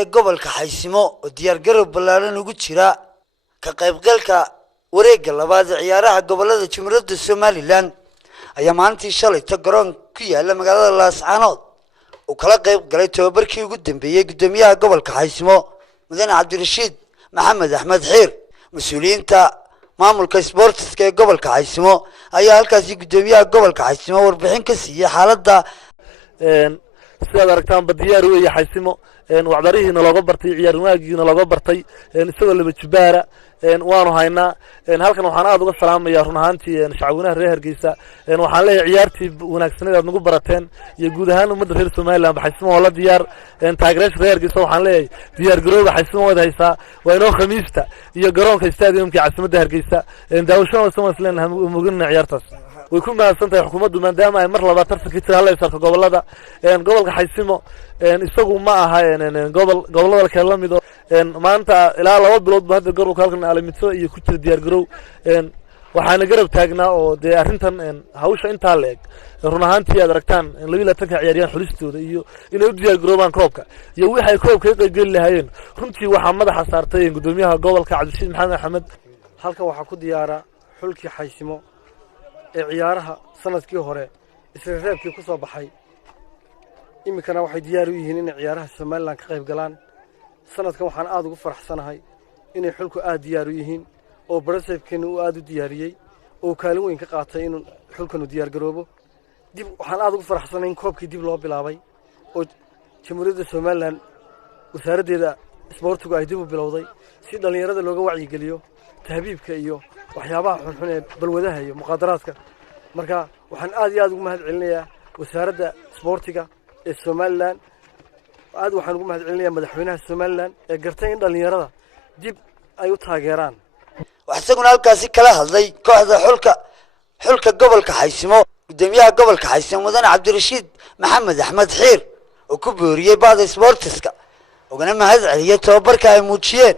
ee gobolka Xaysimo oo diyaar garow ballaaran ugu jira ka qaybgalka wareegga labaad ee ciyaaraha gobolada Jumhuriyadda Somaliland ayaa maantii shalay garoon ku yaala magaalada Laascaanood oo kala qayb galay tababarkii ugu dambeeyay gudoomiyaha gobolka Xaysimo Mudane Cabdirashiid Maxamed Axmed Xiir mas'uuliyiinta maamulka sportska ee gobolka Xaysimo ayaa halkaas gudoomiyaha gobolka Xaysimo warbixin ka siiyay xaaladda sidaad aragtaan badiyaar weeye Xaysimo wacdarihiina looga bartay ciyaar wanaagiina looga bartay isagoo laba jibaara waanu haynaa halkan waxaan aad uga salaamayaa run ahaantii shacabweynaha reer Hargeysa waxaan leeyahay ciyaartii wanaagsaneed aad nagu barateen iyo guud ahaan ummadda reer Somaliland Xaysimo oo la diyaar taageerayaasha reer Hargeysa waxaan leeyahay diyaar garowga Xaysimo wada haysaa waa inoo khamiista iyo garoonka stadiumka caasimadda Hargeysa daawashada Somaliland mugina ciyaartaas way ku mahadsantahay xukuumaddu maadaama ay mar labaad tartanka jira hal isarka gobolada gobolka Xaysimo isagu ma aha gobolada kale la mid maanta ilaa 2 bilood baa hadda gobolka halkan aalamiso iyo ku jira diyaar garow waxaana garab taagnaa oo de arrintan hawsha inta leeg run ahaantii aad aragtaan 22 ciyaariyaan xulistooda iyo inay u diyaar garoobaan koobka iyo wixii ay koobka ka qayb lahaayeen runtii waxa madaxa saartay gudoomiyaha gobolka Cabdirashiid Maxamed Axmed halkan waxa ku diyaara xulkii Xaysimo ee ciyaaraha sanadkii hore isla reebkii ku soo baxay imikana waxay diyaar u yihiin in ciyaaraha Somaliland ka qayb galaan sanadkan waxaan aad ugu faraxsanahay inay xulku aad diyaar u yihiin oo barasabkeenu uu aad u diyaariyay oo kaalin weyn ka qaatay inuu xulkanu diyaar garoobo dib waxaan aad ugu faraxsanahay in koobkii dib loo bilaabay oo Jamhuuriyadda Somaliland wasaaraddeeda isboortigu ay dib u bilowday si dhalinyarada looga wacyi geliyo tahbiibka iyo waxyaabaha xunxun ee balwadaha iyo muqaadaraadka marka waxaan aad iyo aad ugu mahad celinayaa wasaaradda isboortiga ee Somaliland aad waxaan ugu mahad celinayaa madaxweynaha Somaliland ee gartay in dhalinyarada dib ay u taageeraan waxaan halkaas kala hadlay kooxda xulka gobolka Xaysimo gudoomiyaha gobolka Xaysimo Mudane Cabdirashiid Maxamed Axmed Xiir oo ku booriyay baada sportska ogana mahad celiyay tababarka ay muujiyeen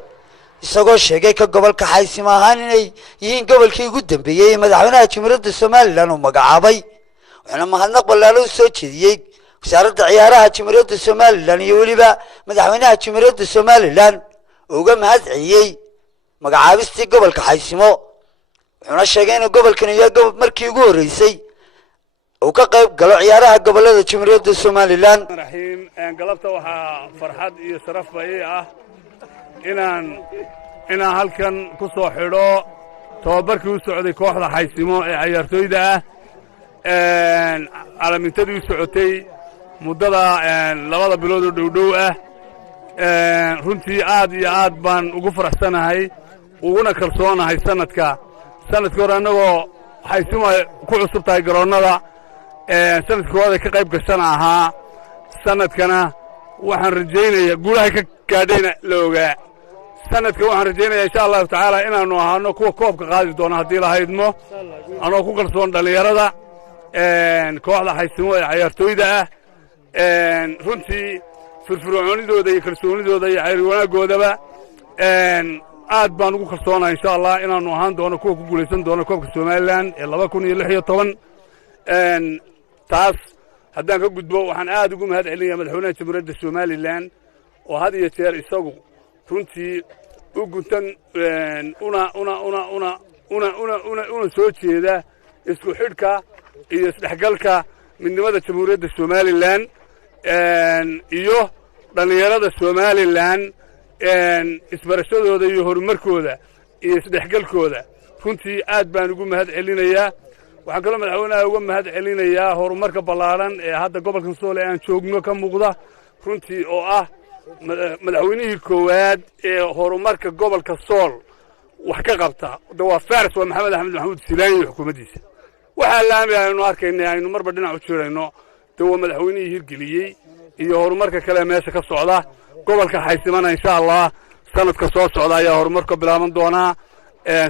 isagoo sheegay ka gobolka Xaysimo ahaan inay yihiin gobolkii ugu dambeeyay madaxweynaha Jumhuriyadda Somaliland oo magacaabay waxaana mahadnaq ballaaran u soo jeediyay wasaaradda ciyaaraha Jumhuriyadda Somaliland iyo waliba madaxweynaha Jumhuriyadda Somaliland uga mahad celiyay magacaabistii gobolka Xaysimo wuxuuna sheegay in gobolkan iyo markii ugu horeysay oo ka qayb galo ciyaaraha gobolada Jumhuriyadda Somaliland raxiim galabta waxa farxad iyo sharaf bay ah inaan halkan ku soo xidho tababarkii u socday kooxda Xaysimo ee ciyaartooyda ah calaamintadii u socotay muddada 2 bilood oo dhowdhow ah runtii aad iyo aad baan ugu faraxsanahay uguna kalsoonahay sanadkii hore annagoo Xaysimo ku cusub tahay garoonnada sanadkii hore ka qayb gashana ahaa sanadkana waxaan rajaynayaa guulaha ka gaadhayna la ogaa sanadka waxaan rajaynayaa insha Allah tacaala inaanu ahaano kuwa koobka qaadi doona haddii la haydmo anoo ku kalsoon dhalinyarada kooxda Xaysimo ee ciyaartooyda ah runtii firfircoonidooda iyo kalsoonidooda iyo ciyaar wanaagoodaba aad baan ugu kalsoonahay insha Allah inaanu ahaan doono kuwa ku guuleysan doona koobka Somaliland ee 2016 taas haddaan ka gudbo waxaan aad ugu mahad celinayaa madaxweynaha Jamhuuriyadda Somaliland oo had iyo jeer isagu runtii u guntan una soo jeeda isku xidhka iyo isdhexgalka midnimada Jamhuuriyadda Somaliland iyo dhalinyarada Somaliland isbarashadooda iyo horumarkooda iyo isdhexgalkooda runtii aad baan ugu mahad celinayaa waxaan kaloo madaxweynaha uga mahad celinayaa horumarka ballaaran ee hadda gobolkan Sool aan joogno ka muuqda runtii oo ah madaxweynihii koowaad ee horumarka gobolka Sool wax ka qabta waa Faris waa Maxamed Axmed Maxamuud Silaani xukuumaddiisa waxa laamiyaynu arkaynaa aynu marba dhinac u jirayno waa madaxweynihii hirgeliyay iyo horumarka kale meesha ka socda gobolka Xaysimo insha Allah sanadka soo socda ayaa horumarka bilaaban doona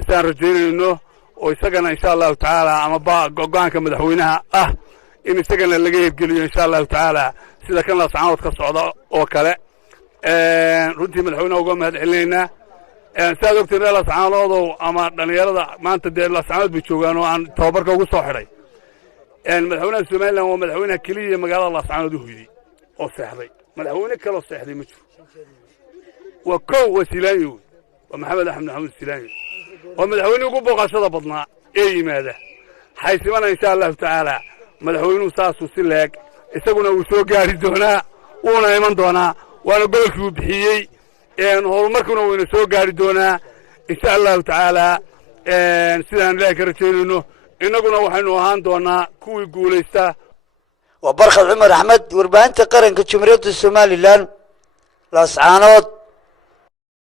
saan rajaynayno oo isagana insha Allah tacaala ama go'aanka madaxweynaha ah in isagana laga hirgeliyo insha Allah tacaala sida kan Laascaanood ka socda oo kale runtii madaxweynaha uga mahad celinayna saad ogtiin Laascaanood ama dhalinyarada maanta dee Laascaanood bay joogaan oo aan tababarka ugu soo xidhay madaxweynaha Somaliland waa madaxweynaha kaliya magaalada Laascaanood u hoyday oo seexday madaxweyne kaloo seexday ma jiro waa kow waa Silaanyo waa Maxamed Axmed Maxamuud Silaanyo waa madaxweyne ugu booqashada badnaa ee yimaada xaysimana insha Allah taala madaxweynuhu saasuu si leeg isaguna uu soo gaari doonaa uuna iman doonaa waana gobolkii uu bixiyey horumarkuna wayna soo gaari doonaa insha Allah taala sidaan ilaahay ka rajaynayno innaguna waxaynu ahaan doonaa kuwii guulaysta وبرخة عمر أحمد وربانت قرن كجمهورية الصوماليلان لاسعانات